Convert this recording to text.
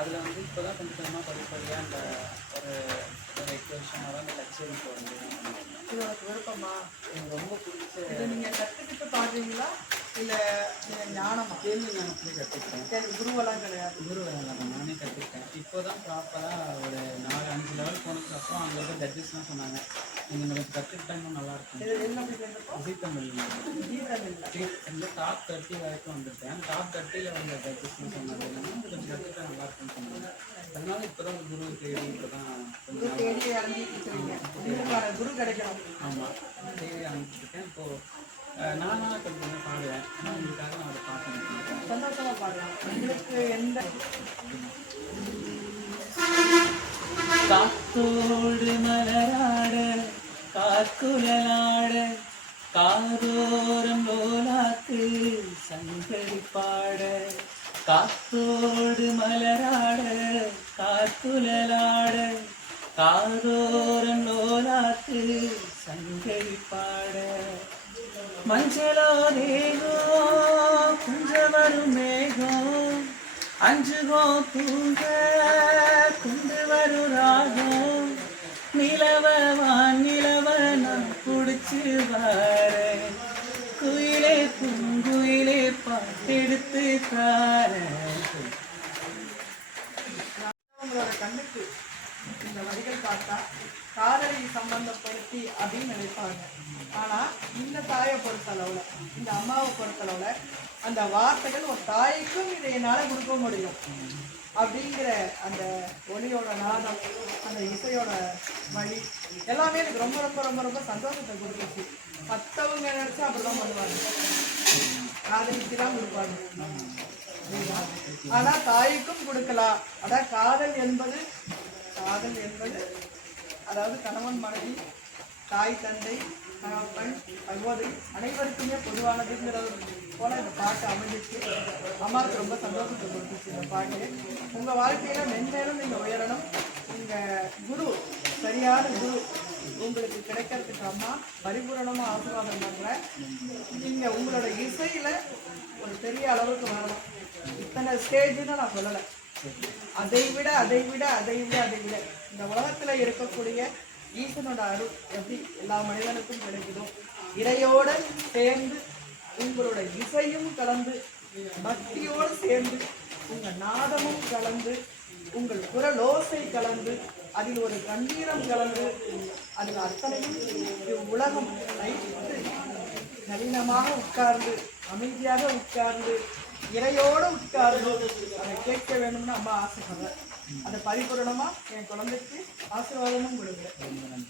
அதில் வந்து இப்போ தான் கொஞ்சம் கொஞ்சமாக படிப்படியாக அந்த ஒரு ஒரு எட்டு வருஷமாக தான் அந்த கச்சேரி போகிறது இது உனக்கு விருப்பமா? எனக்கு ரொம்ப பிடிச்ச இதை நீங்கள் கற்றுக்கிட்டு பாடுறீங்களா? இல்லை நீங்கள் ஞானமா? கேள்வி ஞானத்திலே கற்றுக்கிட்டேன் சரி குருவெல்லாம் கிடையாது. குரு வேலை நானே கற்றுக்கிட்டேன் இப்போ தான் ப்ராப்பராக ஒரு நாலு அஞ்சு லெவல் போனதுக்கு அப்புறம் அங்கே இருக்க ஜட்ஜஸ்லாம் சொன்னாங்க நீங்கள் இந்த கொஞ்சம் கற்றுக்கிட்டா இன்னும் நல்லாயிருக்கும் இது என்ன சேர்ந்தப்போ ஜி தமிழ். இல்லை இந்த டாப் தேர்ட்டி வரைக்கும் வந்துட்டேன் டாப் தேர்ட்டியில் வந்த ஜட்ஜஸ்லாம் சொன்னது என்னன்னா இது கொஞ்சம் கற்றுக்கிட்டா நல்லா இருக்கும்னு சொன்னாங்க அதனால இப்போ தான் குரு தேடி இப்போ தான் குரு தேடி உங்களுக்கான குரு கிடைக்கணும். ஆமாம் தேடி இப்போது நானாக கொஞ்சம் பாடுவேன். ஆனால் உங்களுக்காக நான் அதை பார்த்து சந்தோஷமா பாடலாம். உங்களுக்கு எந்த காத்தோடு மலராட காக்குழலாட காதோரம் லோலாக்கு சங்கரி பாட காத்தோடு மலராட சுழலாட காதோரன் நோலாத்து சங்கை பாட மஞ்சளோ தேகம் குஞ்சம் வரும் மேகம் அஞ்சுகோ தூங்க குண்டு வரும் ராகம் நிலவ வான் நிலவ நான் குடிச்சு வாரேன். குயிலே பூங்குயிலே பாட்டெடுத்து தாரேன் உங்களோட கண்ணுக்கு இந்த வரிகள் பார்த்தா காதலி சம்பந்தப்படுத்தி அப்படின்னு நினைப்பாங்க. ஆனா இந்த தாயை பொறுத்தளவுல இந்த அம்மாவை பொறுத்தளவுல அந்த வார்த்தைகள் ஒரு தாய்க்கும் இதை என்னால கொடுக்க முடியும். அப்படிங்கிற அந்த ஒளியோட நாதம் அந்த இசையோட வழி எல்லாமே எனக்கு ரொம்ப ரொம்ப ரொம்ப ரொம்ப சந்தோஷத்தை கொடுத்துச்சு. மற்றவங்க நினைச்சா அப்படிதான் பண்ணுவாங்க. காதலிக்கு தான் கொடுப்பாங்க. ஆனா தாய்க்கும் கொடுக்கலாம். அதான் காதல் என்பது காதல் என்பது அதாவது கணவன் மனைவி தாய் தந்தை கணவன் சகோதரி அனைவருக்குமே பொதுவானதுங்கிற போல இந்த பாட்டு அமைஞ்சிச்சு. அம்மாவுக்கு ரொம்ப சந்தோஷத்தை கொடுத்துச்சு இந்த பாட்டு. உங்கள் வாழ்க்கையில மென்மேலும் நீங்கள் உயரணும். நீங்கள் குரு சரியான குரு உங்களுக்கு கிடைக்கிறதுக்கு அம்மா பரிபூரணமா ஆசீர்வாதம் பண்ணுறேன் நீங்கள் உங்களோட இசையில ஒரு பெரிய அளவுக்கு வரணும். இத்தனை ஸ்டேஜ்னு நான் சொல்லலை. அதை விட அதை விட அதை விட அதை விட இந்த உலகத்துல இருக்கக்கூடிய ஈசனோட அருள் எப்படி எல்லா மனிதனுக்கும் கிடைக்குதோ இறையோட சேர்ந்து உங்களோட இசையும் கலந்து பக்தியோடு சேர்ந்து உங்கள் நாதமும் கலந்து உங்கள் குரலோசை கலந்து அதில் ஒரு கண்ணீரம் கலந்து அதில் அத்தனையும் உலகம் லைட்டு கடினமாக உட்கார்ந்து அமைதியாக உட்கார்ந்து இறையோடு உட்கார்ந்து அதை கேட்க வேணும்னு அம்மா ஆசைப்படுறேன். அதை பரிபூரணமாக என் குழந்தைக்கு ஆசீர்வாதமும் கொடுக்குறேன்.